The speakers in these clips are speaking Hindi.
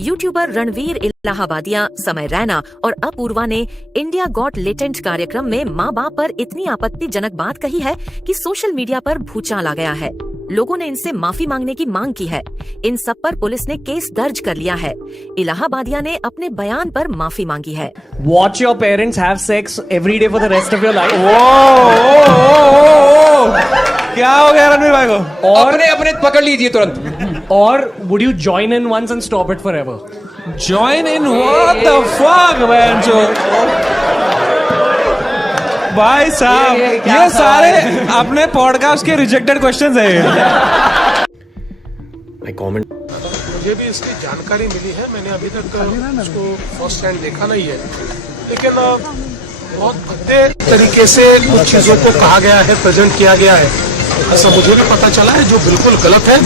यूट्यूबर रणवीर इलाहाबादिया, समय रैना और अपूर्वा ने इंडिया गॉट लेटेंट कार्यक्रम में माँ बाप पर इतनी आपत्तिजनक बात कही है कि सोशल मीडिया पर भूचाल आ गया है। लोगों ने इनसे माफी मांगने की मांग की है। इन सब पर पुलिस ने केस दर्ज कर लिया है। इलाहाबादिया ने अपने बयान पर माफी मांगी है। Watch your parents have sex every day for the rest of your life. क्या हो गया रणवीर भाई को? और अपने पकड़ लीजिए तुरंत। और would you join in once and stop it forever? Join in what the fuck man जो भाई साहब ये सारे अपने पॉडकास्ट के रिजेक्टेड क्वेश्चंस हैं। I comment. मुझे भी इसकी जानकारी मिली है, मैंने अभी तक उसको फर्स्ट हैंड देखा नहीं है, लेकिन बहुत भद्दे तरीके से कुछ चीजों को कहा गया है, प्रेजेंट किया गया है, ऐसा मुझे भी पता चला है, जो बिल्कुल गलत है।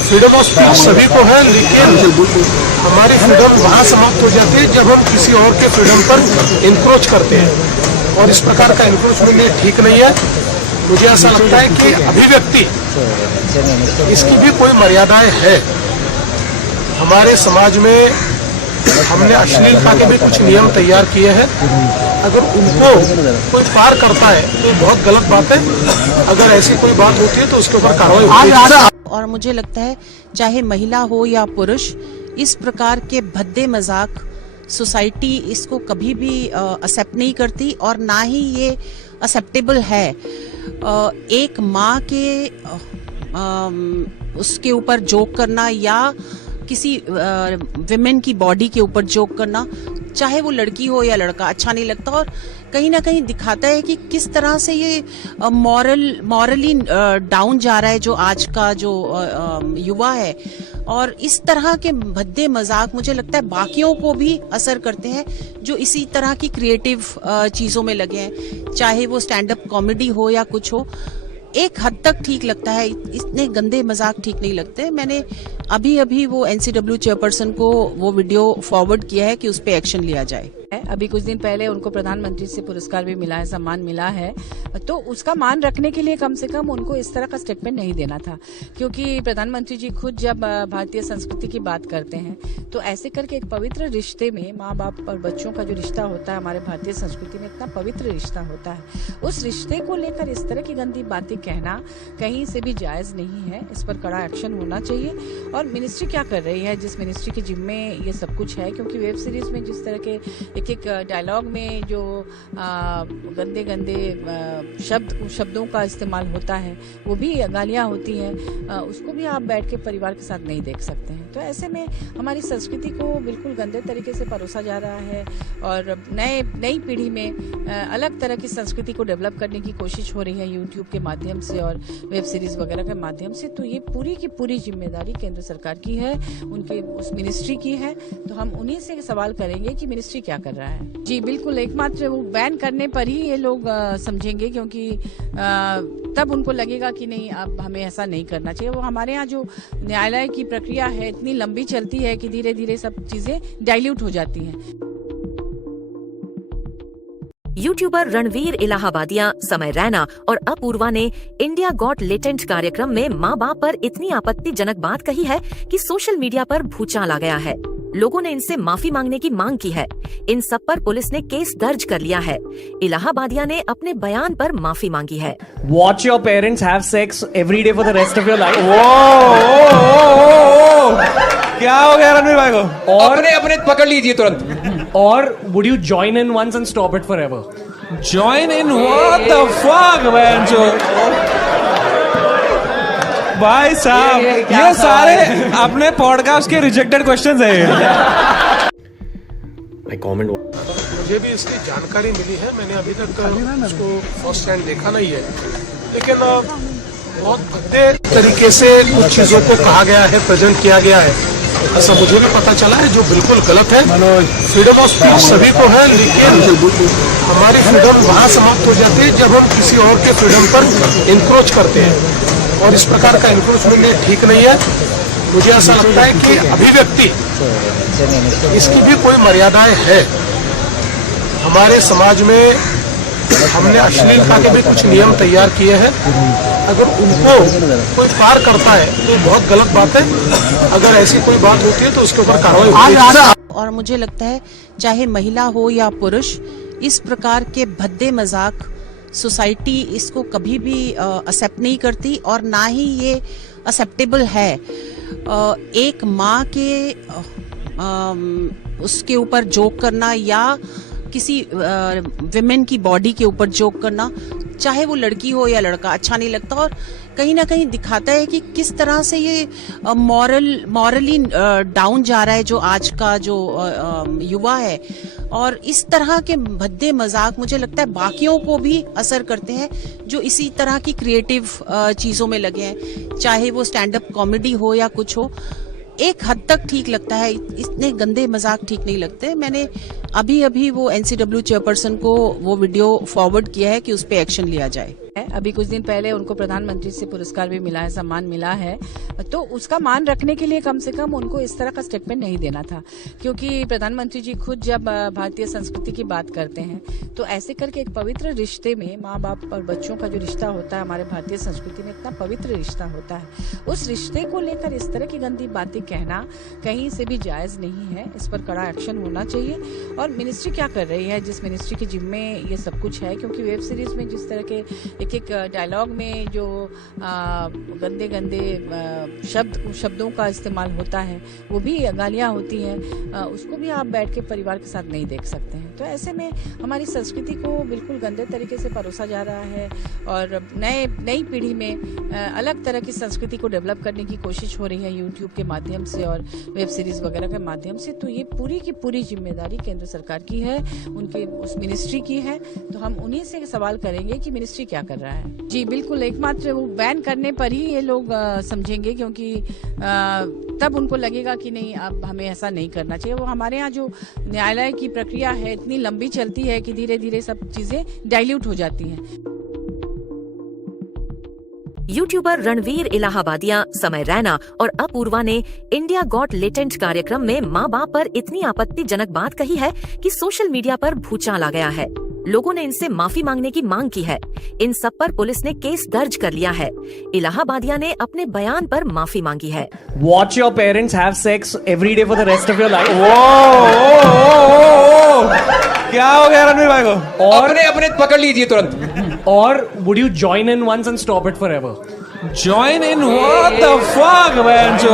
फ्रीडम ऑफ स्पीच सभी को है, लेकिन हमारी फ्रीडम वहाँ समाप्त हो जाती है जब हम किसी और के फ्रीडम पर इंक्रोच करते हैं, और इस प्रकार का इंक्रोचमेंट ठीक नहीं है। मुझे ऐसा लगता है कि अभिव्यक्ति इसकी भी कोई मर्यादाएं है। हमारे समाज में हमने अश्लीलता के भी कुछ नियम तैयार किए हैं, अगर उनको कोई पार करता है तो बहुत गलत बात है। अगर ऐसी कोई बात होती है तो उसके ऊपर कार्रवाई होती है। और मुझे लगता है चाहे महिला हो या पुरुष, इस प्रकार के भद्दे मजाक सोसाइटी इसको कभी भी एक्सेप्ट नहीं करती, और ना ही ये एक्सेप्टेबल है। एक माँ के उसके ऊपर जोक करना या किसी विमेन की बॉडी के ऊपर जोक करना, चाहे वो लड़की हो या लड़का, अच्छा नहीं लगता, और कहीं ना कहीं दिखाता है कि किस तरह से ये मॉरली डाउन जा रहा है जो आज का जो युवा है। और इस तरह के भद्दे मजाक मुझे लगता है बाकियों को भी असर करते हैं जो इसी तरह की क्रिएटिव चीजों में लगे हैं, चाहे वो स्टैंड अप कॉमेडी हो या कुछ हो। एक हद तक ठीक लगता है, इतने गंदे मजाक ठीक नहीं लगते। मैंने अभी वो NCW चेयरपर्सन को वो वीडियो फॉरवर्ड किया है कि उस पर एक्शन लिया जाए। अभी कुछ दिन पहले उनको प्रधानमंत्री से पुरस्कार भी मिला है, सम्मान मिला है, तो उसका मान रखने के लिए कम से कम उनको इस तरह का स्टेटमेंट नहीं देना था, क्योंकि प्रधानमंत्री जी खुद जब भारतीय संस्कृति की बात करते हैं तो ऐसे करके एक पवित्र रिश्ते में माँ बाप और बच्चों का जो रिश्ता होता है हमारे भारतीय संस्कृति में इतना पवित्र रिश्ता होता है, उस रिश्ते को लेकर इस तरह की गंदी बातें कहना कहीं से भी जायज नहीं है। इस पर कड़ा एक्शन होना चाहिए। और मिनिस्ट्री क्या कर रही है, जिस मिनिस्ट्री के जिम्मे ये सब कुछ है, क्योंकि वेब सीरीज में जिस तरह के एक डायलॉग में जो गंदे शब्दों का इस्तेमाल होता है, वो भी गालियाँ होती हैं, उसको भी आप बैठ के परिवार के साथ नहीं देख सकते हैं। तो ऐसे में हमारी संस्कृति को बिल्कुल गंदे तरीके से परोसा जा रहा है, और नई पीढ़ी में अलग तरह की संस्कृति को डेवलप करने की कोशिश हो रही है यूट्यूब के माध्यम से और वेब सीरीज वगैरह के माध्यम से। तो ये पूरी की पूरी जिम्मेदारी केंद्र सरकार की है, उनके उस मिनिस्ट्री की है। तो हम उन्हीं से सवाल करेंगे कि मिनिस्ट्री क्या कर रहा है। जी बिल्कुल, एकमात्र वो बैन करने पर ही ये लोग समझेंगे, क्योंकि तब उनको लगेगा कि नहीं, अब हमें ऐसा नहीं करना चाहिए। वो हमारे यहाँ जो न्यायालय की प्रक्रिया है इतनी लंबी चलती है कि धीरे धीरे सब चीजें डाइल्यूट हो जाती हैं। यूट्यूबर रणवीर इलाहाबादिया, समय रैना और अपूर्वा ने इंडिया गॉट लेटेंट कार्यक्रम में माँ बाप पर इतनी आपत्तिजनक बात कही है कि सोशल मीडिया पर भूचाल आ गया है। लोगों ने इनसे माफी मांगने की मांग की है। इन सब पर पुलिस ने केस दर्ज कर लिया है। इलाहाबादिया ने अपने बयान पर माफी मांगी है। Watch your parents have sex every day for the rest of your life. क्या हो गया रणवीर भाई को? और अपने पकड़ लीजिए तुरंत। और would you join in once and stop it forever? Join in what the fuck man जो भाई साहब ये सारे अपने पॉडकास्ट के रिजेक्टेड क्वेश्चंस हैं। I comment. मुझे भी इसकी जानकारी मिली है, मैंने अभी तक उसको फर्स्ट हैंड देखा नहीं है, लेकिन बहुत भद्दे तरीके से कुछ चीजों को कहा गया है, प्रेजेंट किया गया है, ऐसा मुझे भी पता चला है, जो बिल्कुल गलत है। फ्रीडम ऑफ स्पीच सभी को है, लेकिन हमारी फ्रीडम वहाँ समाप्त हो जाती है जब हम किसी और के फ्रीडम पर इंक्रोच करते हैं, और इस प्रकार का इंक्रोचमेंट ठीक नहीं है। मुझे ऐसा लगता है कि अभिव्यक्ति इसकी भी कोई मर्यादाएं है। हमारे समाज में हमने अश्लीलता के भी कुछ नियम तैयार किए हैं, अगर उनको कोई पार करता है तो ये बहुत गलत बात है। अगर ऐसी कोई बात होती है तो उसके ऊपर कार्रवाई होनी चाहिए। और मुझे लगता है चाहे महिला हो या पुरुष, इस प्रकार के भद्दे मजाक सोसाइटी इसको कभी भी एक्सेप्ट नहीं करती और ना ही ये एक्सेप्टेबल है। एक माँ के उसके ऊपर जोक करना या किसी विमेन की बॉडी के ऊपर जोक करना, चाहे वो लड़की हो या लड़का, अच्छा नहीं लगता और कहीं ना कहीं दिखाता है कि किस तरह से ये मॉरली डाउन जा रहा है जो आज का जो युवा है। और इस तरह के भद्दे मजाक मुझे लगता है बाकियों को भी असर करते हैं जो इसी तरह की क्रिएटिव चीजों में लगे हैं, चाहे वो स्टैंड अप कॉमेडी हो या कुछ हो। एक हद तक ठीक लगता है, इतने गंदे मजाक ठीक नहीं लगते। मैंने अभी वो एनसीडब्ल्यू चेयरपर्सन को वो वीडियो फॉरवर्ड किया है कि उस पे एक्शन लिया जाए। अभी कुछ दिन पहले उनको प्रधानमंत्री से पुरस्कार भी मिला है, सम्मान मिला है, तो उसका मान रखने के लिए कम से कम उनको इस तरह का स्टेटमेंट नहीं देना था। क्योंकि प्रधानमंत्री जी खुद जब भारतीय संस्कृति की बात करते हैं तो ऐसे करके एक पवित्र रिश्ते में माँ बाप और बच्चों का जो रिश्ता होता है हमारे भारतीय संस्कृति में इतना पवित्र रिश्ता होता है, उस रिश्ते को लेकर इस तरह की गंदी बातें कहना कहीं से भी जायज नहीं है। इस पर कड़ा एक्शन होना चाहिए। और मिनिस्ट्री क्या कर रही है, जिस मिनिस्ट्री के जिम्मे ये सब कुछ है, क्योंकि वेब सीरीज में जिस तरह के एक डायलॉग में जो गंदे शब्दों का इस्तेमाल होता है, वो भी गालियां होती हैं, उसको भी आप बैठ के परिवार के साथ नहीं देख सकते हैं। तो ऐसे में हमारी संस्कृति को बिल्कुल गंदे तरीके से परोसा जा रहा है और नई पीढ़ी में अलग तरह की संस्कृति को डेवलप करने की कोशिश हो रही है यूट्यूब के माध्यम से और वेब सीरीज वगैरह के माध्यम से। तो ये पूरी की पूरी जिम्मेदारी केंद्र सरकार की है, उनके उस मिनिस्ट्री की है। तो हम उन्हीं से सवाल करेंगे कि मिनिस्ट्री क्या कर रहा है। जी बिल्कुल, एकमात्र वो बैन करने पर ही ये लोग समझेंगे, क्योंकि तब उनको लगेगा कि नहीं अब हमें ऐसा नहीं करना चाहिए। वो हमारे यहाँ जो न्यायालय की प्रक्रिया है इतनी लंबी चलती है कि धीरे धीरे सब चीजें डाइल्यूट हो जाती हैं। यूट्यूबर रणवीर इलाहाबादिया, समय रैना और अपूर्वा ने इंडिया गॉट लेटेंट कार्यक्रम में माँ बाप पर इतनी आपत्तिजनक बात कही है कि सोशल मीडिया पर भूचाल आ गया है। लोगों ने इनसे माफी मांगने की मांग की है। इन सब पर पुलिस ने केस दर्ज कर लिया है। इलाहाबादिया ने अपने बयान पर माफी मांगी है। Watch your parents have sex every day for the rest of your life. क्या हो गया रणवीर भाई को? और अपने पकड़ लीजिए तुरंत। Or would you join in once and stop it forever? Join in what the fuck man जो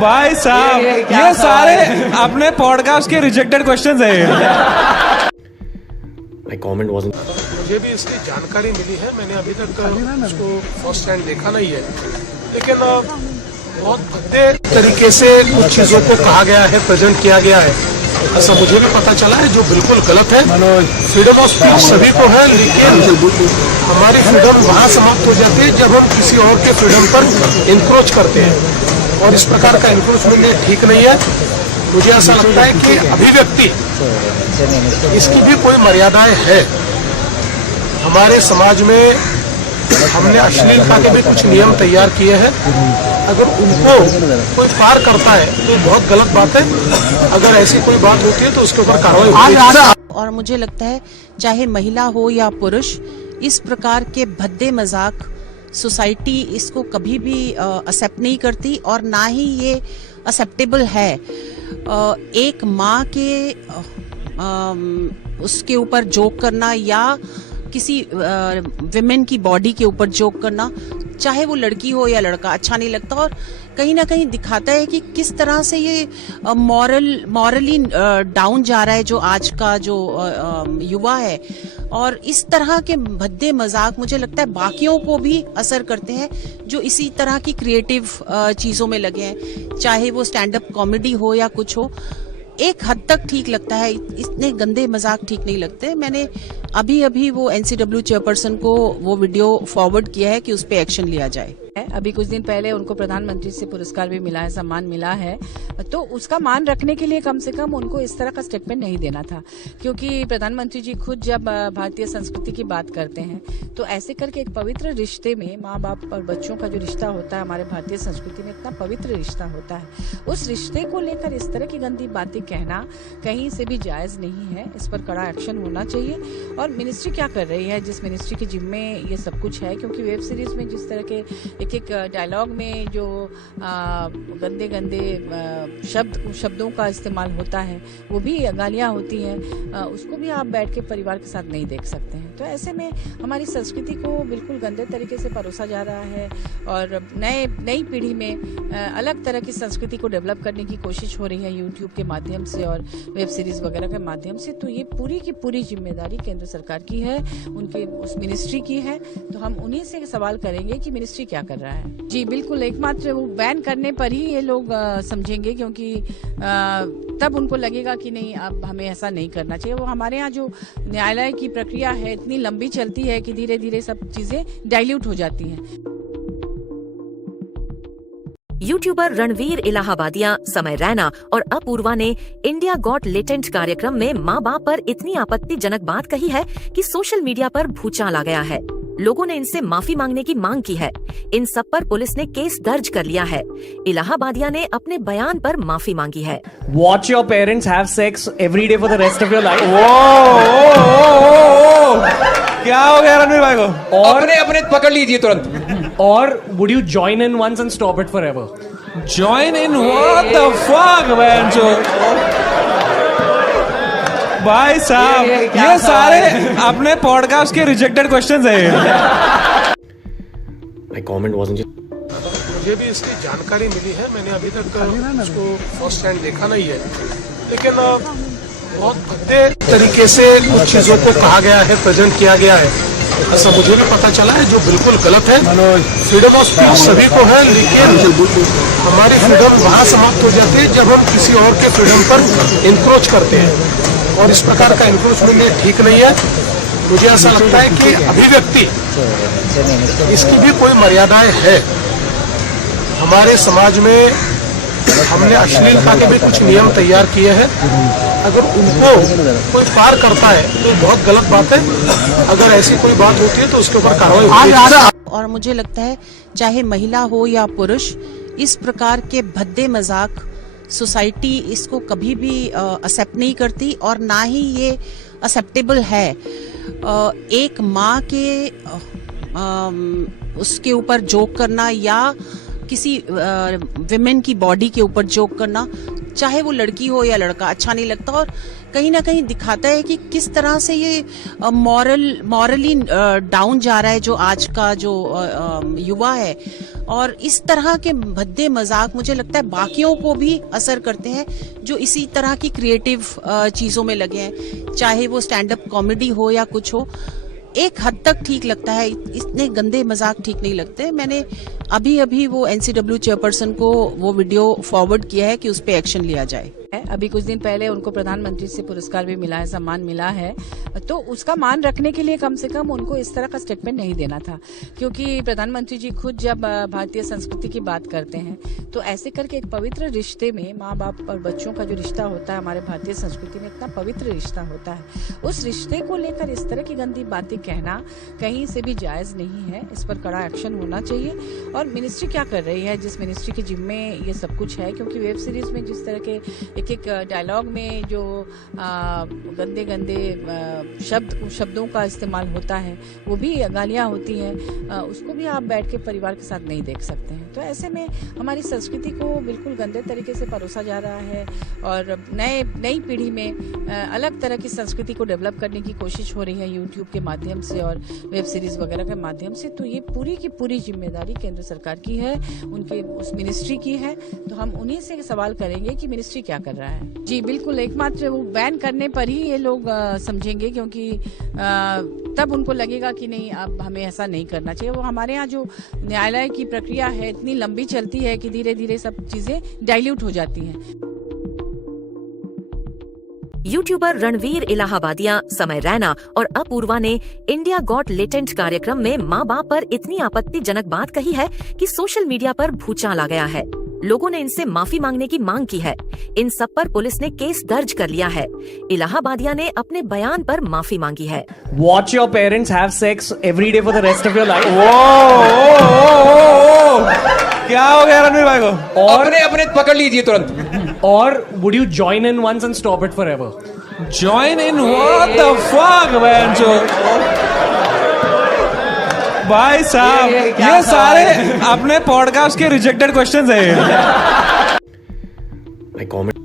भाई साहब ये सारे अपने पॉडकास्ट के रिजेक्टेड क्वेश्चंस हैं। My comment wasn't. मुझे भी इसकी जानकारी मिली है, मैंने अभी तक उसको फर्स्ट हैंड देखा नहीं है, लेकिन बहुत भद्दे तरीके से कुछ चीजों को कहा गया है, प्रेजेंट किया गया है, ऐसा मुझे भी पता चला है, जो बिल्कुल गलत है। फ्रीडम ऑफ स्पीच सभी को है, लेकिन हमारी फ्रीडम वहाँ समाप्त हो जाती है जब हम किसी और के फ्रीडम पर इंक्रोच करते हैं, और इस प्रकार का इंक्रोचमेंट ठीक नहीं है। मुझे ऐसा लगता है कि अभिव्यक्ति इसकी भी कोई मर्यादाएं है। हमारे समाज में हमने अश्लीलता के भी कुछ नियम तैयार किए हैं। अगर उनको कोई पार करता है तो बहुत गलत बात है। अगर ऐसी कोई बात होती है तो उसके ऊपर कार्रवाई होनी चाहिए। और मुझे लगता है चाहे महिला हो या पुरुष, इस प्रकार के भद्दे मजाक सोसाइटी इसको कभी भी एक्सेप्ट नहीं करती और ना ही ये एक्सेप्टेबल है। एक माँ के उसके ऊपर जोक करना या किसी विमेन की बॉडी के ऊपर जोक करना, चाहे वो लड़की हो या लड़का, अच्छा नहीं लगता और कहीं ना कहीं दिखाता है कि किस तरह से ये मॉरली डाउन जा रहा है जो आज का जो युवा है। और इस तरह के भद्दे मजाक मुझे लगता है बाकियों को भी असर करते हैं जो इसी तरह की क्रिएटिव चीजों में लगे हैं, चाहे वो स्टैंड अप कॉमेडी हो या कुछ हो। एक हद तक ठीक लगता है, इतने गंदे मजाक ठीक नहीं लगते। मैंने अभी वो एनसीडब्ल्यू चेयरपर्सन को वो वीडियो फॉरवर्ड किया है कि उस पे एक्शन लिया जाए। अभी कुछ दिन पहले उनको प्रधानमंत्री से पुरस्कार भी मिला है, सम्मान मिला है, तो उसका मान रखने के लिए कम से कम उनको इस तरह का स्टेटमेंट नहीं देना था, क्योंकि प्रधानमंत्री जी खुद जब भारतीय संस्कृति की बात करते हैं तो ऐसे करके एक पवित्र रिश्ते में माँ बाप और बच्चों का जो रिश्ता होता है हमारे भारतीय संस्कृति में इतना पवित्र रिश्ता होता है, उस रिश्ते को लेकर इस तरह की गंदी बातें कहना कहीं से भी जायज नहीं है। इस पर कड़ा एक्शन होना चाहिए। और मिनिस्ट्री क्या कर रही है, जिस मिनिस्ट्री के जिम्मे ये सब कुछ है, क्योंकि वेब सीरीज में जिस तरह के एक डायलॉग में जो गंदे शब्दों का इस्तेमाल होता है, वो भी गालियाँ होती हैं, उसको भी आप बैठ के परिवार के साथ नहीं देख सकते हैं। तो ऐसे में हमारी संस्कृति को बिल्कुल गंदे तरीके से परोसा जा रहा है और नई पीढ़ी में अलग तरह की संस्कृति को डेवलप करने की कोशिश हो रही है यूट्यूब के माध्यम से और वेब सीरीज वगैरह के माध्यम से। तो ये पूरी की पूरी जिम्मेदारी केंद्र सरकार की है, उनके उस मिनिस्ट्री की है। तो हम उन्हीं से सवाल करेंगे कि मिनिस्ट्री क्या कर रहा है। जी बिल्कुल, एकमात्र वो बैन करने पर ही ये लोग समझेंगे, क्योंकि तब उनको लगेगा कि नहीं, अब हमें ऐसा नहीं करना चाहिए। वो हमारे यहाँ जो न्यायालय की प्रक्रिया है इतनी लंबी चलती है कि धीरे धीरे सब चीजें डाइल्यूट हो जाती हैं। यूट्यूबर रणवीर इलाहाबादिया, समय रैना और अपूर्वा ने इंडिया गॉट लेटेंट कार्यक्रम में माँ बाप पर इतनी आपत्तिजनक बात कही है कि सोशल मीडिया पर भूचाल आ गया है। लोगों ने इनसे माफी मांगने की मांग की है। इन सब पर पुलिस ने केस दर्ज कर लिया है। इलाहाबादिया ने अपने बयान पर माफी मांगी है। Watch your parents have sex every day for the rest of your life. क्या हो गया रणवीर भाई को? और अपने अपने पकड़ लीजिए तुरंत। और would you join in once and stop it forever? Join in? What the fuck, man? भाई साहब, ये सारे अपने पॉडकास्ट के रिजेक्टेड क्वेश्चंस हैं। My comment wasn't just. मुझे भी इसकी जानकारी मिली है, मैंने अभी तक उसको फर्स्ट हैंड देखा नहीं है, लेकिन बहुत भद्दे तरीके से कुछ चीजों को कहा गया है, प्रेजेंट किया गया है, ऐसा मुझे भी पता चला है, जो बिल्कुल गलत है। फ्रीडम ऑफ स्पीच सभी को है, लेकिन हमारी फ्रीडम वहाँ समाप्त हो जाती है जब हम किसी और के फ्रीडम पर इंक्रोच करते हैं, और इस प्रकार का इंक्रोचमेंट ठीक नहीं है। मुझे ऐसा लगता है कि अभिव्यक्ति इसकी भी कोई मर्यादाएं है। हमारे समाज में हमने अश्लीलता के भी कुछ नियम तैयार किए हैं, अगर उनको कोई पार करता है तो बहुत गलत बात है। अगर ऐसी कोई बात होती है तो उसके ऊपर कार्रवाई होती है। और मुझे लगता है चाहे महिला हो या पुरुष, इस प्रकार के भद्दे मजाक सोसाइटी इसको कभी भी एक्सेप्ट नहीं करती, और ना ही ये एक्सेप्टेबल है। एक माँ के उसके ऊपर जोक करना या किसी विमेन की बॉडी के ऊपर जोक करना, चाहे वो लड़की हो या लड़का, अच्छा नहीं लगता, और कहीं ना कहीं दिखाता है कि किस तरह से ये मॉरली डाउन जा रहा है जो आज का जो युवा है। और इस तरह के भद्दे मजाक मुझे लगता है बाकियों को भी असर करते हैं जो इसी तरह की क्रिएटिव चीजों में लगे हैं, चाहे वो स्टैंड अप कॉमेडी हो या कुछ हो। एक हद तक ठीक लगता है, इतने गंदे मजाक ठीक नहीं लगते। मैंने अभी वो NCW चेयरपर्सन को वो वीडियो फॉरवर्ड किया है कि उस पर एक्शन लिया जाए। अभी कुछ दिन पहले उनको प्रधानमंत्री से पुरस्कार भी मिला है, सम्मान मिला है, तो उसका मान रखने के लिए कम से कम उनको इस तरह का स्टेटमेंट नहीं देना था, क्योंकि प्रधानमंत्री जी खुद जब भारतीय संस्कृति की बात करते हैं तो ऐसे करके एक पवित्र रिश्ते में माँ बाप और बच्चों का जो रिश्ता होता है हमारे भारतीय संस्कृति में इतना पवित्र रिश्ता होता है, उस रिश्ते को लेकर इस तरह की गंदी बातें कहना कहीं से भी जायज नहीं है। इस पर कड़ा एक्शन होना चाहिए। और मिनिस्ट्री क्या कर रही है, जिस मिनिस्ट्री के जिम्मे ये सब कुछ है, क्योंकि वेब सीरीज में जिस तरह के एक डायलॉग में जो गंदे शब्दों का इस्तेमाल होता है, वो भी गालियाँ होती हैं, उसको भी आप बैठ के परिवार के साथ नहीं देख सकते हैं। तो ऐसे में हमारी संस्कृति को बिल्कुल गंदे तरीके से परोसा जा रहा है और नई पीढ़ी में अलग तरह की संस्कृति को डेवलप करने की कोशिश हो रही है यूट्यूब के माध्यम से और वेब सीरीज वगैरह के माध्यम से। तो ये पूरी की पूरी जिम्मेदारी केंद्र सरकार की है, उनके उस मिनिस्ट्री की है। तो हम उन्हीं से सवाल करेंगे कि मिनिस्ट्री क्या कर रहा है। जी बिल्कुल, एकमात्र वो बैन करने पर ही ये लोग समझेंगे, क्योंकि तब उनको लगेगा कि नहीं, अब हमें ऐसा नहीं करना चाहिए। वो हमारे यहाँ जो न्यायालय की प्रक्रिया है इतनी लंबी चलती है कि धीरे धीरे सब चीजें डाइल्यूट हो जाती हैं। यूट्यूबर रणवीर इलाहाबादिया, समय रैना और अपूर्वा ने इंडिया गॉट लेटेंट कार्यक्रम में मां बाप पर इतनी आपत्तिजनक बात कही है कि सोशल मीडिया पर भूचाल आ गया है। लोगों ने इनसे माफी मांगने की मांग की है। इन सब पर पुलिस ने केस दर्ज कर लिया है। इलाहाबादिया ने अपने बयान पर माफी मांगी है। Watch your parents have sex every day for the rest of your life. क्या हो गया रणवीर भाई को? अपने अपने पकड़ लीजिए तुरंत। Or would you join in once and stop it forever? Join in what the fuck man जो भाई साहब ये सारे अपने पॉडकास्ट के रिजेक्टेड क्वेश्चंस हैं। My comment.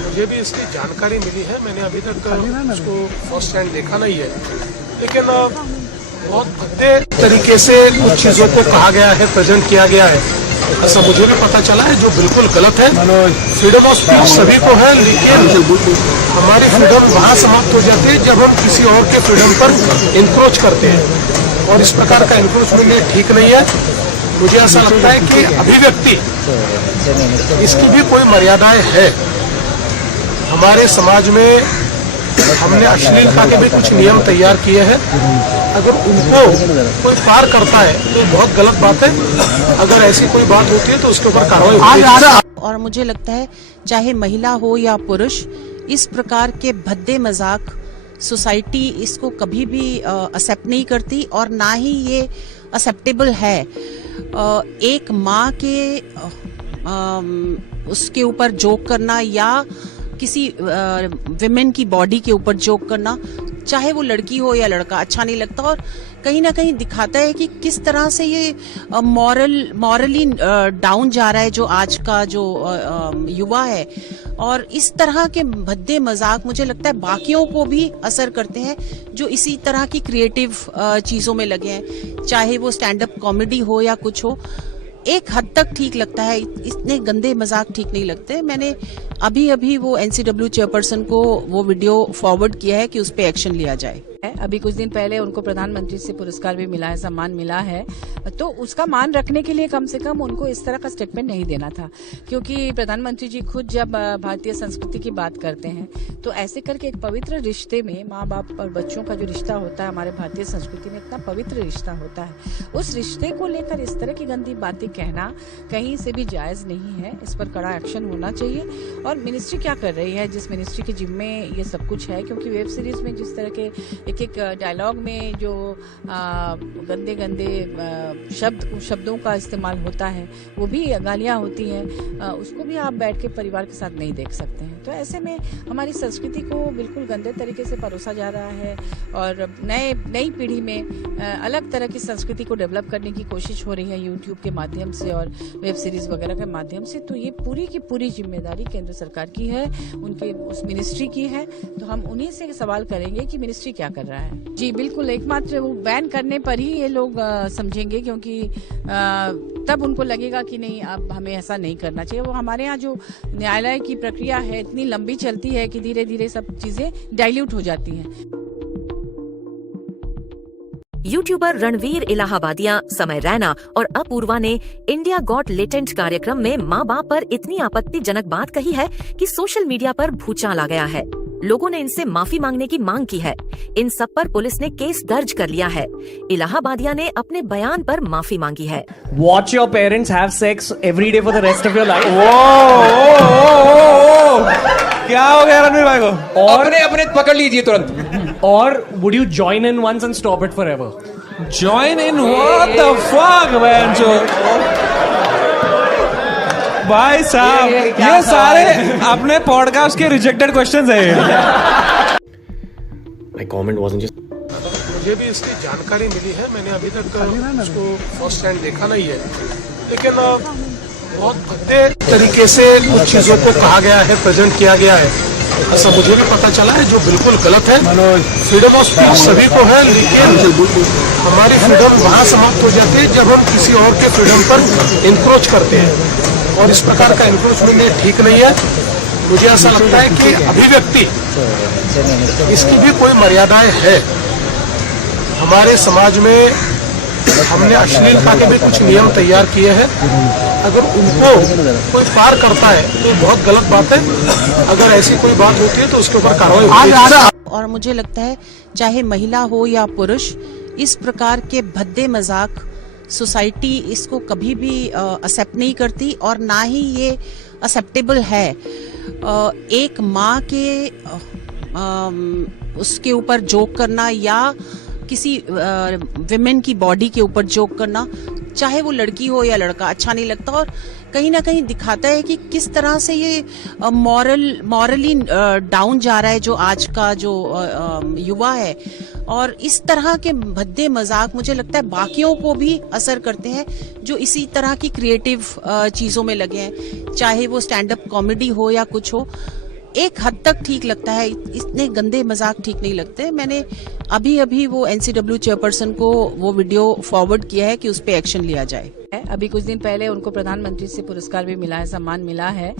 मुझे भी इसकी जानकारी मिली है, मैंने अभी तक उसको फर्स्ट हैंड देखा नहीं है, लेकिन बहुत भद्दे तरीके से कुछ चीजों को कहा गया है, प्रेजेंट किया गया है, ऐसा मुझे भी पता चला है, जो बिल्कुल गलत है। फ्रीडम ऑफ स्पीच सभी को है, लेकिन हमारी फ्रीडम वहाँ समाप्त हो जाती है जब हम किसी और के फ्रीडम पर इंक्रोच करते हैं, और इस प्रकार का इंक्रोचमेंट ठीक नहीं है। मुझे ऐसा लगता है कि अभिव्यक्ति इसकी भी कोई मर्यादाएं है। हमारे समाज में हमने अश्लीलता के भी कुछ नियम तैयार किए हैं, अगर उनको कोई पार करता है तो बहुत गलत बात है। अगर ऐसी कोई बात होती है तो उसके ऊपर कार्रवाई होती है। और मुझे लगता है चाहे महिला हो या पुरुष, इस प्रकार के भद्दे मजाक सोसाइटी इसको कभी भी एक्सेप्ट नहीं करती, और ना ही ये एक्सेप्टेबल है। एक माँ के उसके ऊपर जोक करना या किसी विमेन की बॉडी के ऊपर जोक करना, चाहे वो लड़की हो या लड़का, अच्छा नहीं लगता, और कहीं ना कहीं दिखाता है कि किस तरह से ये मॉरली डाउन जा रहा है जो आज का जो युवा है। और इस तरह के भद्दे मजाक मुझे लगता है बाकियों को भी असर करते हैं जो इसी तरह की क्रिएटिव चीजों में लगे हैं, चाहे वो स्टैंड अप कॉमेडी हो या कुछ हो। एक हद तक ठीक लगता है, इतने गंदे मजाक ठीक नहीं लगते। मैंने अभी वो NCW चेयरपर्सन को वो वीडियो फॉरवर्ड किया है कि उस पर एक्शन लिया जाए। अभी कुछ दिन पहले उनको प्रधानमंत्री से पुरस्कार भी मिला है, सम्मान मिला है, तो उसका मान रखने के लिए कम से कम उनको इस तरह का स्टेटमेंट नहीं देना था, क्योंकि प्रधानमंत्री जी खुद जब भारतीय संस्कृति की बात करते हैं तो ऐसे करके एक पवित्र रिश्ते में माँ बाप और बच्चों का जो रिश्ता होता है हमारे भारतीय संस्कृति में इतना पवित्र रिश्ता होता है, उस रिश्ते को लेकर इस तरह की गंदी बातें कहना कहीं से भी जायज नहीं है। इस पर कड़ा एक्शन होना चाहिए। और मिनिस्ट्री क्या कर रही है, जिस मिनिस्ट्री के जिम्मे ये सब कुछ है, क्योंकि वेब सीरीज में जिस तरह के एक डायलॉग में जो गंदे शब्दों का इस्तेमाल होता है, वो भी गालियाँ होती हैं, उसको भी आप बैठ के परिवार के साथ नहीं देख सकते हैं। तो ऐसे में हमारी संस्कृति को बिल्कुल गंदे तरीके से परोसा जा रहा है, और नई पीढ़ी में अलग तरह की संस्कृति को डेवलप करने की कोशिश हो रही है यूट्यूब के माध्यम से और वेब सीरीज वगैरह के माध्यम से। तो ये पूरी की पूरी जिम्मेदारी केंद्र सरकार की है, उनके उस मिनिस्ट्री की है। तो हम उन्हीं से सवाल करेंगे कि मिनिस्ट्री क्या कर रहा है। जी बिल्कुल, एकमात्र वो बैन करने पर ही ये लोग समझेंगे, क्योंकि तब उनको लगेगा कि नहीं, अब हमें ऐसा नहीं करना चाहिए। वो हमारे यहाँ जो न्यायालय की प्रक्रिया है इतनी लंबी चलती है कि धीरे धीरे सब चीजें डाइल्यूट हो जाती हैं। यूट्यूबर रणवीर इलाहाबादिया, समय रैना और अपूर्वा ने इंडिया गॉट लेटेंट कार्यक्रम में मां बाप पर इतनी आपत्तिजनक बात कही है कि सोशल मीडिया पर भूचाल आ गया है। लोगों ने इनसे माफी मांगने की मांग की है। इन सब पर पुलिस ने केस दर्ज कर लिया है। इलाहाबादिया ने अपने बयान पर माफी मांगी है। Watch your parents have sex every day for the rest of your life. क्या हो गया रणवीर भाई को? अपने अपने पकड़ लीजिए तुरंत। Or would you join in once and stop it forever? Join in what the fuck man जो भाई साहब ये सारे अपने पॉडकास्ट के रिजेक्टेड क्वेश्चंस हैं। My comment wasn't just. मुझे भी इसकी जानकारी मिली है, मैंने अभी तक उसको फर्स्ट हैंड देखा नहीं है, लेकिन बहुत भद्दे तरीके से कुछ चीजों को कहा गया है, प्रेजेंट किया गया है, ऐसा मुझे भी पता चला है, जो बिल्कुल गलत है। फ्रीडम ऑफ स्पीच सभी को है, लेकिन हमारी फ्रीडम वहाँ समाप्त हो जाती है जब हम किसी और के फ्रीडम पर इंक्रोच करते हैं, और इस प्रकार का इंक्रोचमेंट ठीक नहीं है। मुझे ऐसा लगता है कि अभिव्यक्ति इसकी भी कोई मर्यादाएं है। हमारे समाज में हमने अश्लीलता के भी कुछ नियम तैयार किए हैं। अगर उनको कोई पार करता है तो ये बहुत गलत बात है। अगर ऐसी कोई बात होती है तो उसके ऊपर कार्रवाई होती है। और मुझे लगता है चाहे महिला हो या पुरुष, इस प्रकार के भद्दे मजाक सोसाइटी इसको कभी भी एक्सेप्ट नहीं करती और ना ही ये एक्सेप्टेबल है। एक माँ के उसके ऊपर जोक करना या किसी विमेन की बॉडी के ऊपर जोक करना, चाहे वो लड़की हो या लड़का, अच्छा नहीं लगता और कहीं ना कहीं दिखाता है कि किस तरह से ये मॉरली डाउन जा रहा है जो आज का जो युवा है। और इस तरह के भद्दे मजाक मुझे लगता है बाकियों को भी असर करते हैं जो इसी तरह की क्रिएटिव चीजों में लगे हैं, चाहे वो स्टैंड अप कॉमेडी हो या कुछ हो। एक हद तक ठीक लगता है, इतने गंदे मजाक ठीक नहीं लगते। मैंने अभी वो NCW चेयरपर्सन को वो वीडियो फॉरवर्ड किया है कि उस पर एक्शन लिया जाए। अभी कुछ दिन पहले उनको प्रधानमंत्री से पुरस्कार भी मिला है, सम्मान मिला है,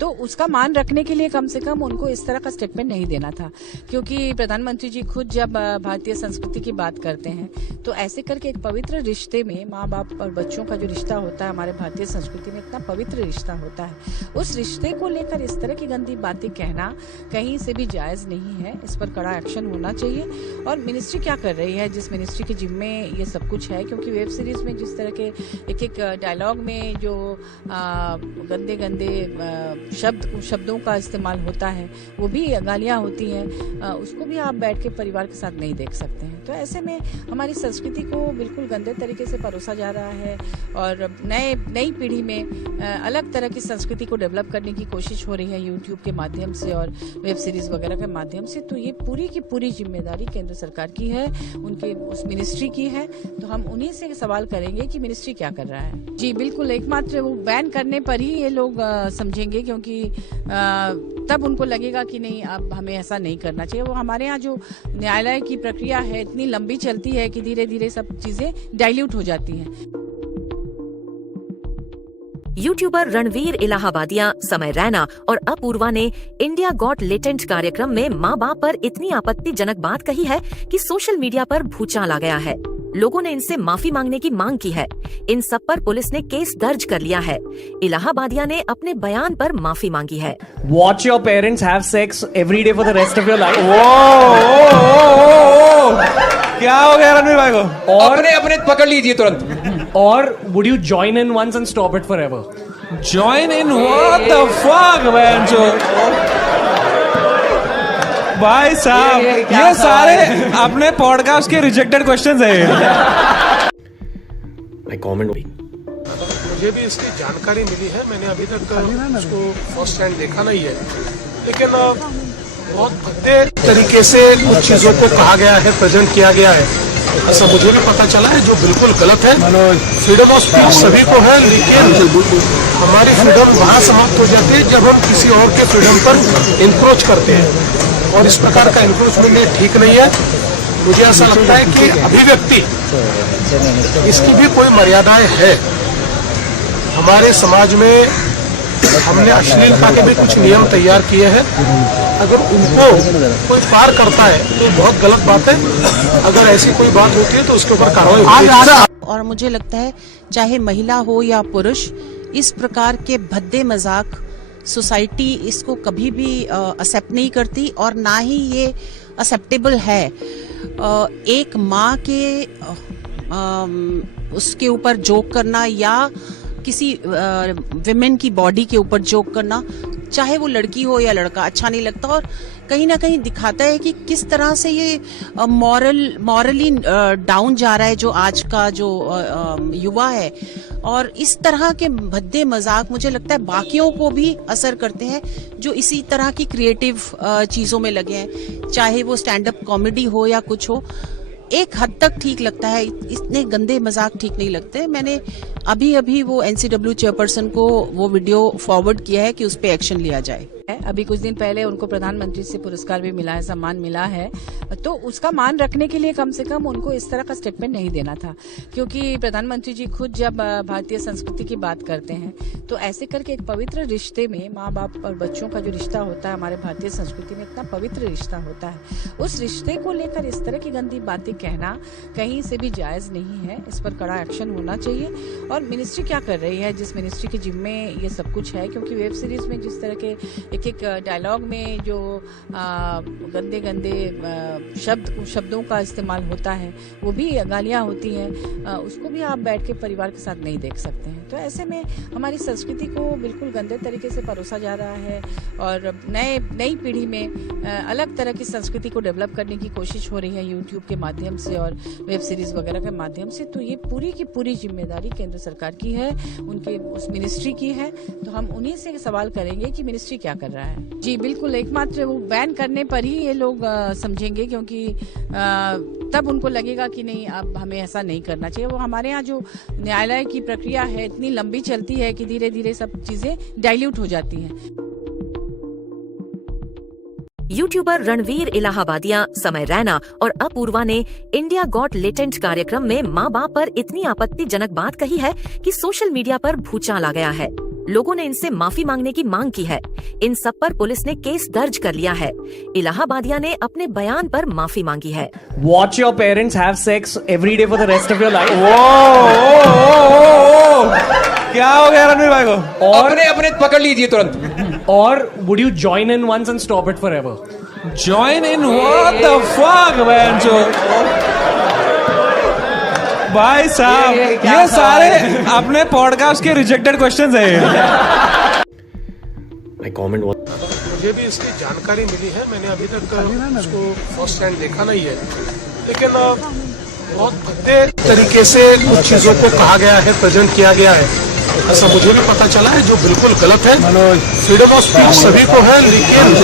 तो उसका मान रखने के लिए कम से कम उनको इस तरह का स्टेटमेंट नहीं देना था। क्योंकि प्रधानमंत्री जी खुद जब भारतीय संस्कृति की बात करते हैं तो ऐसे करके एक पवित्र रिश्ते में माँ बाप और बच्चों का जो रिश्ता होता है हमारे भारतीय संस्कृति में इतना पवित्र रिश्ता होता है, उस रिश्ते को लेकर इस तरह की गंदी बातें कहना कहीं से भी जायज नहीं है। इस पर कड़ा एक्शन होना चाहिए। और मिनिस्ट्री क्या कर रही है, जिस मिनिस्ट्री के जिम्मे ये सब कुछ है, क्योंकि वेब सीरीज में जिस तरह के एक डायलॉग में जो गंदे शब्दों का इस्तेमाल होता है, वो भी गालियां होती हैं, उसको भी आप बैठ के परिवार के साथ नहीं देख सकते हैं। तो ऐसे में हमारी संस्कृति को बिल्कुल गंदे तरीके से परोसा जा रहा है और नई पीढ़ी में अलग तरह की संस्कृति को डेवलप करने की कोशिश हो रही है यूट्यूब के माध्यम से और वेब सीरीज वगैरह के माध्यम से। तो ये पूरी की पूरी जिम्मेदारी केंद्र सरकार की है, उनके उस मिनिस्ट्री की है। तो हम उन्हीं से सवाल करेंगे कि मिनिस्ट्री क्या कर रहा है। जी बिल्कुल, एकमात्र वो बैन करने पर ही ये लोग समझेंगे, क्योंकि तब उनको लगेगा कि नहीं अब हमें ऐसा नहीं करना चाहिए। वो हमारे यहाँ जो न्यायालय की प्रक्रिया है इतनी लंबी चलती है कि धीरे धीरे सब चीजें डाइल्यूट हो जाती हैं। यूट्यूबर रणवीर इलाहाबादिया, समय रैना और अपूर्वा ने इंडिया गॉट लेटेंट कार्यक्रम में माँ बाप पर इतनी आपत्तिजनक बात कही है कि सोशल मीडिया पर भूचाल आ गया है। लोगों ने इनसे माफी मांगने की मांग की है। इन सब पर पुलिस ने केस दर्ज कर लिया है। इलाहाबादिया ने अपने बयान पर माफी मांगी है। Watch your parents have sex every day for the rest of your life. क्या हो गया रणवीर भाई को? अपने अपने पकड़ लीजिए तुरंत। Or would you join in once and stop it forever? Join in? What the fuck, man? भाई साहब ये सारे अपने पॉडकास्ट के रिजेक्टेड क्वेश्चंस है। My comment मुझे भी इसकी जानकारी मिली है, मैंने अभी तक उसको फर्स्ट हैंड देखा नहीं है, लेकिन बहुत भद्दे तरीके से कुछ चीजों को कहा गया है, प्रेजेंट किया गया है, ऐसा मुझे भी पता चला है, जो बिल्कुल गलत है। फ्रीडम ऑफ स्पीच सभी को है, लेकिन हमारी फ्रीडम वहाँ समाप्त हो जाती है जब हम किसी और के फ्रीडम पर इंक्रोच करते हैं, और इस प्रकार का इंक्रोचमेंट ठीक नहीं है। मुझे ऐसा लगता है कि अभिव्यक्ति इसकी भी कोई मर्यादाएं है। हमारे समाज में हमने अश्लीलता के भी कुछ नियम तैयार किए हैं। अगर उनको कोई पार करता है तो बहुत गलत बात है। अगर ऐसी कोई बात होती है तो उसके ऊपर कार्रवाई होती है। और मुझे लगता है चाहे महिला हो या पुरुष, इस प्रकार के भद्दे मजाक सोसाइटी इसको कभी भी एक्सेप्ट नहीं करती और ना ही ये एक्सेप्टेबल है। एक माँ के उसके ऊपर जोक करना या किसी विमेन की बॉडी के ऊपर जोक करना, चाहे वो लड़की हो या लड़का, अच्छा नहीं लगता और कहीं ना कहीं दिखाता है कि किस तरह से ये मॉरली डाउन जा रहा है जो आज का जो युवा है। और इस तरह के भद्दे मजाक मुझे लगता है बाकियों को भी असर करते हैं जो इसी तरह की क्रिएटिव चीजों में लगे हैं, चाहे वो स्टैंड अप कॉमेडी हो या कुछ हो। एक हद तक ठीक लगता है, इतने गंदे मजाक ठीक नहीं लगते। मैंने अभी वो एनसीडब्ल्यू चेयरपर्सन को वो वीडियो फॉरवर्ड किया है कि उस पे एक्शन लिया जाए। अभी कुछ दिन पहले उनको प्रधानमंत्री से पुरस्कार भी मिला है, सम्मान मिला है, तो उसका मान रखने के लिए कम से कम उनको इस तरह का स्टेटमेंट नहीं देना था। क्योंकि प्रधानमंत्री जी खुद जब भारतीय संस्कृति की बात करते हैं तो ऐसे करके एक पवित्र रिश्ते में माँ बाप और बच्चों का जो रिश्ता होता है हमारे भारतीय संस्कृति में इतना पवित्र रिश्ता होता है, उस रिश्ते को लेकर इस तरह की गंदी बातें कहना कहीं से भी जायज नहीं है। इस पर कड़ा एक्शन होना चाहिए। और मिनिस्ट्री क्या कर रही है, जिस मिनिस्ट्री के जिम्मे ये सब कुछ है, क्योंकि वेब सीरीज में जिस तरह के एक डायलॉग में जो गंदे शब्दों का इस्तेमाल होता है, वो भी गालियाँ होती हैं, उसको भी आप बैठ के परिवार के साथ नहीं देख सकते हैं। तो ऐसे में हमारी संस्कृति को बिल्कुल गंदे तरीके से परोसा जा रहा है और नई पीढ़ी में अलग तरह की संस्कृति को डेवलप करने की कोशिश हो रही है यूट्यूब के माध्यम से और वेब सीरीज वगैरह के माध्यम से। तो ये पूरी की पूरी जिम्मेदारी केंद्र सरकार की है, उनके उस मिनिस्ट्री की है। तो हम उन्हीं से सवाल करेंगे कि मिनिस्ट्री क्या कर रहा है। जी बिल्कुल, एकमात्र वो बैन करने पर ही ये लोग समझेंगे, क्योंकि तब उनको लगेगा कि नहीं, अब हमें ऐसा नहीं करना चाहिए। वो हमारे यहाँ जो न्यायालय की प्रक्रिया है इतनी लंबी चलती है कि धीरे धीरे सब चीजें डाइल्यूट हो जाती हैं। यूट्यूबर रणवीर इलाहाबादिया, समय रैना और अपूर्वा ने इंडिया गॉट लेटेंट कार्यक्रम में माँ बाप पर इतनी आपत्तिजनक बात कही है कि सोशल मीडिया पर भूचाल आ गया है। लोगों ने इनसे माफी मांगने की मांग की है। इन सब पर पुलिस ने केस दर्ज कर लिया है। इलाहाबादिया ने अपने बयान पर माफी मांगी है। Watch your parents have sex every day for the rest of your life. क्या हो गया रणवीर भाई को? अपने अपने पकड़ लीजिए तुरंत। और would you join in once and stop it forever? Join in? What the fuck, man? भाई साहब, ये सारे अपने पॉडकास्ट के रिजेक्टेड क्वेश्चंस हैं। My comment was मुझे भी इसकी जानकारी मिली है, मैंने अभी तक उसको फर्स्ट हैंड देखा नहीं है, लेकिन बहुत भद्दे तरीके से कुछ चीजों को कहा गया है, प्रेजेंट किया गया है, ऐसा मुझे भी पता चला है, जो बिल्कुल गलत है। फ्रीडम ऑफ स्पीच सभी को है, लेकिन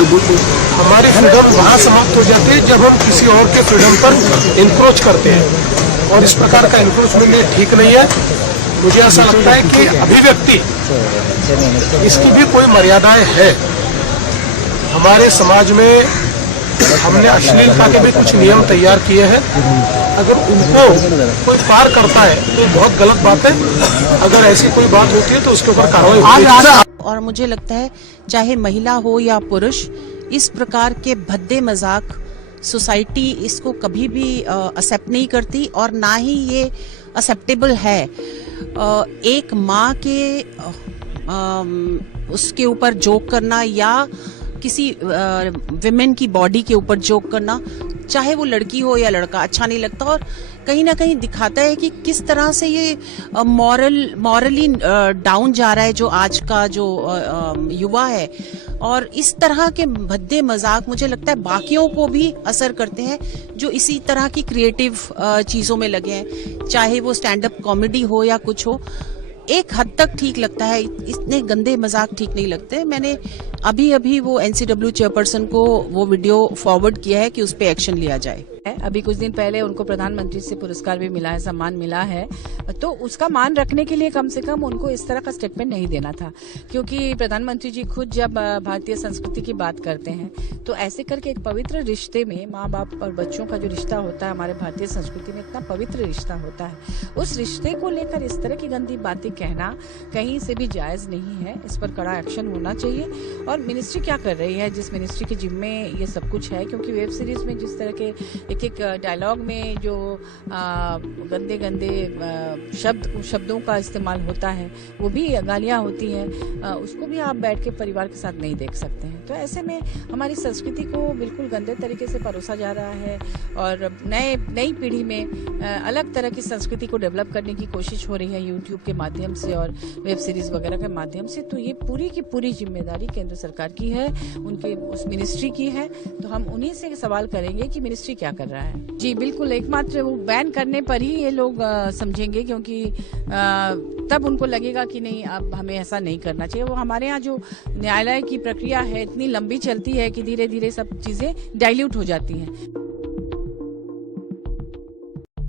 हमारी फ्रीडम वहाँ समाप्त हो जाती है जब हम किसी और के फ्रीडम पर इंक्रोच करते हैं, और इस प्रकार का इंक्रोचमेंट ठीक नहीं है। मुझे ऐसा लगता है कि अभिव्यक्ति इसकी भी कोई मर्यादाएं है। हमारे समाज में हमने अश्लीलता के भी कुछ नियम तैयार किए हैं, अगर उनको कोई पार करता है तो बहुत गलत बात है। अगर ऐसी कोई बात होती है तो उसके ऊपर कार्रवाई होती है। और मुझे लगता है चाहे महिला हो या पुरुष, इस प्रकार के भद्दे मजाक सोसाइटी इसको कभी भी एक्सेप्ट नहीं करती, और ना ही ये एक्सेप्टेबल है। एक माँ के उसके ऊपर जोक करना या किसी विमेन की बॉडी के ऊपर जोक करना, चाहे वो लड़की हो या लड़का, अच्छा नहीं लगता, और कहीं ना कहीं दिखाता है कि किस तरह से ये मॉरली डाउन जा रहा है जो आज का जो युवा है। और इस तरह के भद्दे मजाक मुझे लगता है बाकियों को भी असर करते हैं जो इसी तरह की क्रिएटिव चीजों में लगे हैं, चाहे वो स्टैंड अप कॉमेडी हो या कुछ हो। एक हद तक ठीक लगता है, इतने गंदे मजाक ठीक नहीं लगते। मैंने अभी वो एनसीडब्ल्यू चेयरपर्सन को वो वीडियो फॉरवर्ड किया है कि उस पे एक्शन लिया जाए। अभी कुछ दिन पहले उनको प्रधानमंत्री से पुरस्कार भी मिला है, सम्मान मिला है, तो उसका मान रखने के लिए कम से कम उनको इस तरह का स्टेटमेंट नहीं देना था। क्योंकि प्रधानमंत्री जी खुद जब भारतीय संस्कृति की बात करते हैं तो ऐसे करके एक पवित्र रिश्ते में माँ बाप और बच्चों का जो रिश्ता होता है हमारे भारतीय संस्कृति में इतना पवित्र रिश्ता होता है, उस रिश्ते को लेकर इस तरह की गंदी बातें कहना कहीं से भी जायज नहीं है। इस पर कड़ा एक्शन होना चाहिए। और मिनिस्ट्री क्या कर रही है, जिस मिनिस्ट्री के जिम्मे ये सब कुछ है, क्योंकि वेब सीरीज में जिस तरह के एक डायलॉग में जो गंदे शब्दों का इस्तेमाल होता है, वो भी गालियाँ होती हैं, उसको भी आप बैठ के परिवार के साथ नहीं देख सकते हैं। तो ऐसे में हमारी संस्कृति को बिल्कुल गंदे तरीके से परोसा जा रहा है और नई पीढ़ी में अलग तरह की संस्कृति को डेवलप करने की कोशिश हो रही है यूट्यूब के माध्यम से और वेब सीरीज वगैरह के माध्यम से। तो ये पूरी की पूरी जिम्मेदारी केंद्र सरकार की है, उनके उस मिनिस्ट्री की है। तो हम उन्हीं से सवाल करेंगे कि मिनिस्ट्री क्या कर रहा है। जी बिल्कुल, एकमात्र वो बैन करने पर ही ये लोग समझेंगे, क्योंकि तब उनको लगेगा कि नहीं, अब हमें ऐसा नहीं करना चाहिए। वो हमारे यहाँ जो न्यायालय की प्रक्रिया है इतनी लंबी चलती है कि धीरे धीरे सब चीजें डाइल्यूट हो जाती हैं।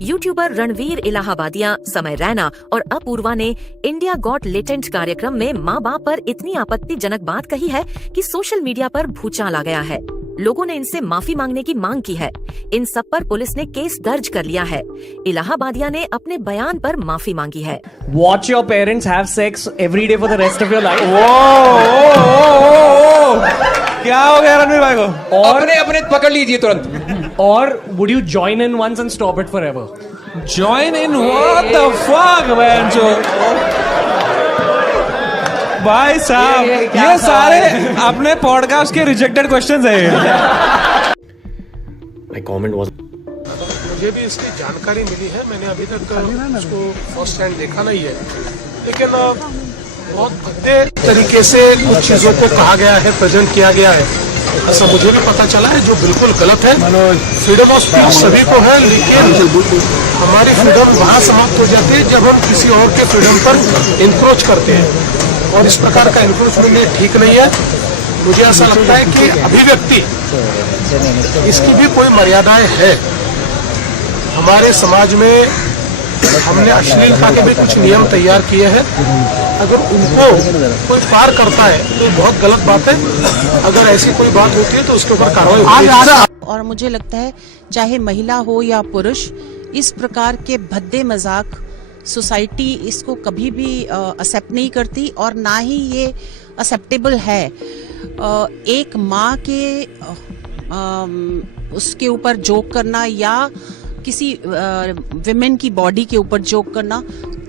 यूट्यूबर रणवीर इलाहाबादिया, समय रैना और अपूर्वा ने इंडिया गॉट लेटेंट कार्यक्रम में माँ बाप पर इतनी आपत्तिजनक बात कही है कि सोशल मीडिया पर भूचाल आ गया है। लोगों ने इनसे माफी मांगने की मांग की है। इन सब पर पुलिस ने केस दर्ज कर लिया है। इलाहाबादिया ने अपने बयान पर माफी मांगी है। Watch your parents have sex every day for the rest of your life. क्या हो गया रणवीर भाई को? अपने अपने पकड़ लीजिए तुरंत। Or would you join in once and stop it forever? Join in what the fuck man जो भाई साहब ये सारे अपने पॉडकास्ट के रिजेक्टेड क्वेश्चंस है। My comment was मुझे भी इसकी जानकारी मिली है, मैंने अभी तक उसको फर्स्ट हैंड देखा नहीं है, लेकिन बहुत भद्दे तरीके से कुछ चीजों को कहा गया है, प्रेजेंट किया गया है, ऐसा मुझे भी पता चला है, जो बिल्कुल गलत है। फ्रीडम ऑफ स्पीच सभी को है, लेकिन हमारी फ्रीडम वहाँ समाप्त हो जाती है जब हम किसी और के फ्रीडम पर इंक्रोच करते हैं, और इस प्रकार का इंक्रोचमेंट ठीक नहीं है। मुझे ऐसा लगता है कि अभिव्यक्ति इसकी भी कोई मर्यादाएं है। हमारे समाज में हमने अश्लीलता के भी कुछ नियम तैयार किए हैं, अगर उनको कोई पार करता है तो बहुत गलत बात है। अगर ऐसी कोई बात होती है तो उसके ऊपर कार्रवाई होती है। और मुझे लगता है चाहे महिला हो या पुरुष, इस प्रकार के भद्दे मजाक सोसाइटी इसको कभी भी एक्सेप्ट नहीं करती, और ना ही ये एक्सेप्टेबल है। एक माँ के उसके ऊपर जोक करना या किसी विमेन की बॉडी के ऊपर जोक करना,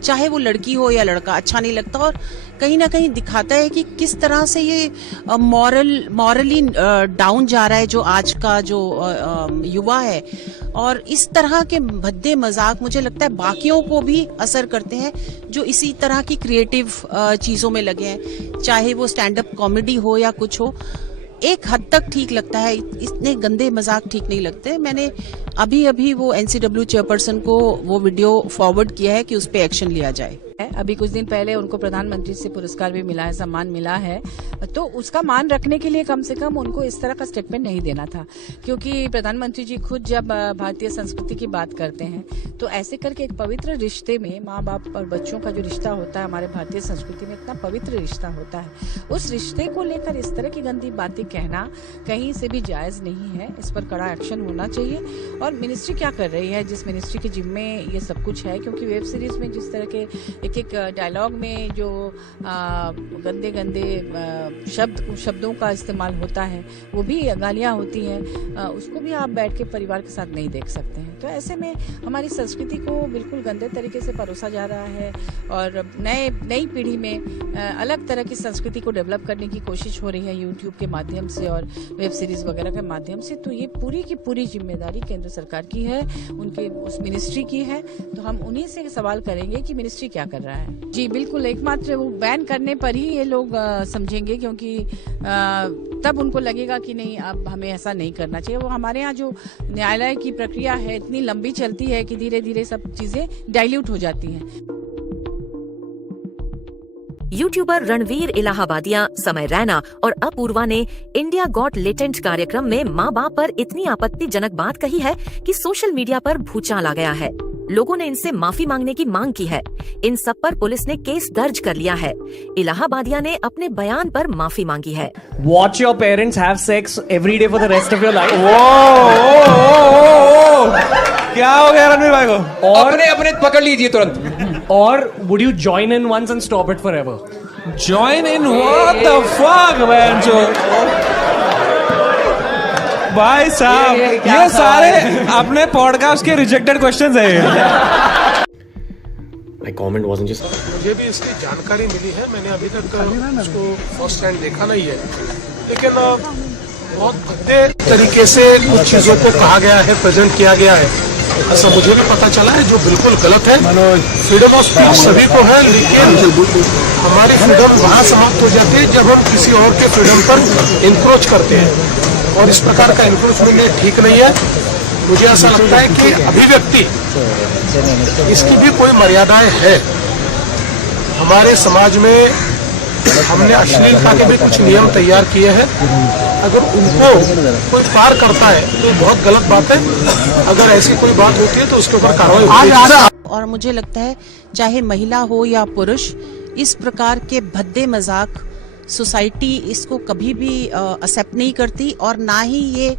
चाहे वो लड़की हो या लड़का, अच्छा नहीं लगता, और कहीं ना कहीं दिखाता है कि किस तरह से ये मॉरली डाउन जा रहा है जो आज का जो युवा है। और इस तरह के भद्दे मजाक मुझे लगता है बाकियों को भी असर करते हैं जो इसी तरह की क्रिएटिव चीजों में लगे हैं, चाहे वो स्टैंड अप कॉमेडी हो या कुछ हो। एक हद तक ठीक लगता है, इतने गंदे मजाक ठीक नहीं लगते। मैंने अभी वो NCW चेयरपर्सन को वो वीडियो फॉरवर्ड किया है कि उस पर एक्शन लिया जाए। अभी कुछ दिन पहले उनको प्रधानमंत्री से पुरस्कार भी मिला है, सम्मान मिला है, तो उसका मान रखने के लिए कम से कम उनको इस तरह का स्टेटमेंट नहीं देना था, क्योंकि प्रधानमंत्री जी खुद जब भारतीय संस्कृति की बात करते हैं तो ऐसे करके एक पवित्र रिश्ते में माँ बाप और बच्चों का जो रिश्ता होता है हमारे भारतीय संस्कृति में इतना पवित्र रिश्ता होता है, उस रिश्ते को लेकर इस तरह की गंदी बातें कहना कहीं से भी जायज नहीं है। इस पर कड़ा एक्शन होना चाहिए। और मिनिस्ट्री क्या कर रही है, जिस मिनिस्ट्री के जिम्मे ये सब कुछ है, क्योंकि वेब सीरीज में जिस तरह के एक डायलॉग में जो गंदे शब्दों का इस्तेमाल होता है, वो भी गालियां होती हैं, उसको भी आप बैठ के परिवार के साथ नहीं देख सकते हैं। तो ऐसे में हमारी संस्कृति को बिल्कुल गंदे तरीके से परोसा जा रहा है, और नई पीढ़ी में अलग तरह की संस्कृति को डेवलप करने की कोशिश हो रही है यूट्यूब के माध्यम से और वेब सीरीज वगैरह के माध्यम से। तो ये पूरी की पूरी जिम्मेदारी केंद्र सरकार की है, उनके उस मिनिस्ट्री की है। तो हम उन्हीं से सवाल करेंगे कि मिनिस्ट्री क्या कर रहा है। जी बिल्कुल, एकमात्र वो बैन करने पर ही ये लोग समझेंगे, क्योंकि तब उनको लगेगा कि नहीं, अब हमें ऐसा नहीं करना चाहिए। वो हमारे यहाँ जो न्यायालय की प्रक्रिया है इतनी लंबी चलती है कि धीरे धीरे सब चीजें डाइल्यूट हो जाती हैं। यूट्यूबर रणवीर इलाहाबादिया, समय रैना और अपूर्वा ने इंडिया गॉट लेटेंट कार्यक्रम में माँ बाप पर इतनी आपत्तिजनक बात कही है कि सोशल मीडिया पर भूचाल आ गया है। लोगों ने इनसे माफी मांगने की मांग की है। इन सब पर पुलिस ने केस दर्ज कर लिया है। इलाहाबादिया ने अपने बयान पर माफी मांगी है। Watch your parents have sex every day for the rest of your life. क्या हो गया रणवीर भाई को? अपने अपने पकड़ लीजिए तुरंत। Or would you join in once and stop it forever? Join in what the fuck man जो भाई साहब ये सारे अपने पॉडकास्ट के रिजेक्टेड क्वेश्चंस है। My comment wasn't just मुझे भी इसकी जानकारी मिली है, मैंने अभी तक उसको फर्स्ट हैंड देखा नहीं है, लेकिन बहुत भद्दे तरीके से कुछ चीजों को कहा गया है, प्रेजेंट किया गया है, ऐसा मुझे भी पता चला है, जो बिल्कुल गलत है। फ्रीडम ऑफ स्पीच सभी को है, लेकिन हमारी फ्रीडम वहाँ समाप्त हो जाती है जब हम किसी और के फ्रीडम पर इंक्रोच करते हैं, और इस प्रकार का इंक्रोचमेंट ठीक नहीं है। मुझे ऐसा लगता है कि अभिव्यक्ति इसकी भी कोई मर्यादाएं है। हमारे समाज में हमने अश्लीलता के भी कुछ नियम तैयार किए हैं। अगर उनको कोई पार करता है तो ये बहुत गलत बात है। अगर ऐसी कोई बात होती है तो उसके ऊपर कार्रवाई होगी। और मुझे लगता है चाहे महिला हो या पुरुष, इस प्रकार के भद्दे मजाक सोसाइटी इसको कभी भी एक्सेप्ट नहीं करती और ना ही ये